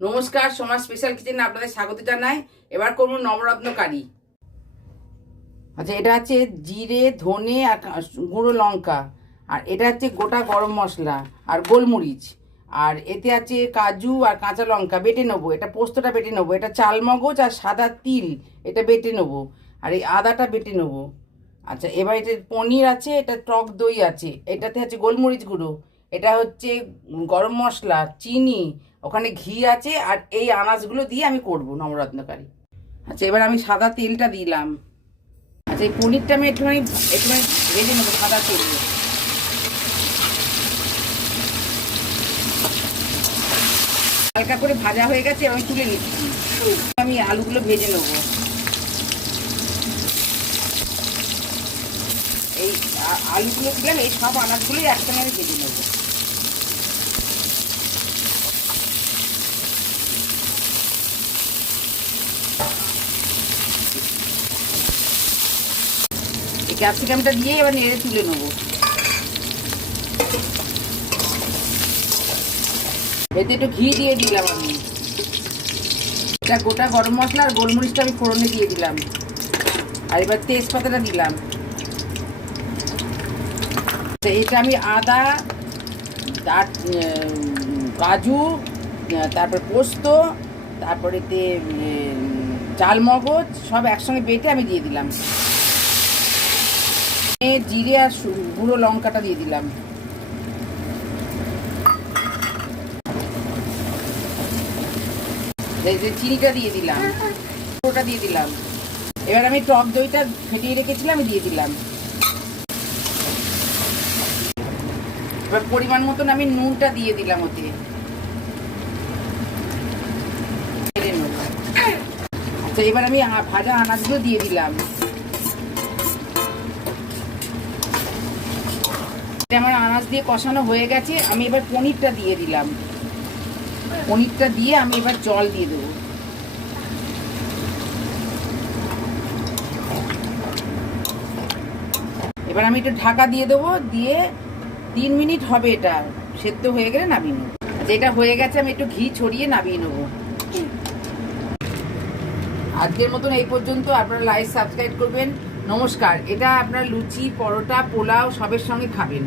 নমস্কার, সোমা স্পেশাল কিচেনে আপনাদের স্বাগত জানাই। এবার করব নবরত্ন কারি। আচ্ছা, এটা হচ্ছে জিরে, ধনে আর গুঁড়ো লঙ্কা, আর এটা হচ্ছে গোটা গরম মশলা আর গোলমরিচ, আর এতে আছে কাজু আর কাঁচা লঙ্কা বেটে নেবো। এটা পোস্তটা বেটে নেবো, এটা চালমগজ আর সাদা তিল এটা বেটে নেবো, আর এই আদাটা বেটে নেবো। আচ্ছা, এবার এটা পনির আছে, এটা টক দই আছে, এটাতে আছে গোলমরিচ গুঁড়ো, এটা হচ্ছে গরম মশলা, চিনি, ওখানে ঘি আছে, আর এই আনাজগুলো দিয়ে আমি করব নবরত্নকারী। আচ্ছা, এবার আমি সাদা তেলটা দিলাম। আচ্ছা, এই পনিরটা আমি একটুখানি একটুখানি ভেজে নেবো সাদা তেল দিয়ে। হালকা করে ভাজা হয়ে গেছে, আমি তুলে নিচ্ছি। আমি আলুগুলো ভেজে নেবো। এই আলুগুলো দিলাম, এই সব আনাজগুলোই একসঙ্গে আমি ভেজে নেবো। এই ক্যাপসিকামটা দিয়ে এবার নেড়ে তুলে নেবো। এতে একটু ঘি দিয়ে দিলাম আমি। এটা গোটা গরম মশলা আর গোলমরিচটা আমি ফোড়নে দিয়ে দিলাম, আর এবার তেজপাতাটা দিলাম। এটা আমি আদা, কাজু, তারপর পোস্ত, তারপর এতে চালমগজ সব একসঙ্গে বেটে আমি দিয়ে দিলাম। জিরে আর গুঁড়ো লঙ্কাটা দিয়ে দিলাম। চিনিটা দিয়ে দিলাম, ওটা দিয়ে দিলাম। এবার আমি টক দইটা ফেটিয়ে রেখেছিলাম, আমি দিয়ে দিলাম। এবার পরিমাণ মতন আমি নুনটা দিয়ে দিলাম ওতে। আচ্ছা, এবার আমি ভাজা আনাজগুলো দিয়ে দিলাম। আমার আনাজ দিয়ে কষানো হয়ে গেছে, আমি এবার পনিরটা দিয়ে দিলাম। পনিরটা দিয়ে আমি এবার জল দিয়ে দেবো। এবার আমি একটু ঢাকা দিয়ে দেবো, দিয়ে 3 মিনিট হবে, এটা সেদ্ধ হয়ে গেলে নামিয়ে নেবো। যেটা হয়ে গেছে আমি একটু ঘি ছড়িয়ে নামিয়ে নেবো। আজকের মতন এই পর্যন্ত। আপনারা লাইক সাবস্ক্রাইব করবেন। নমস্কার। এটা আপনারা লুচি, পরোটা, পোলাও সবের সঙ্গে খাবেন।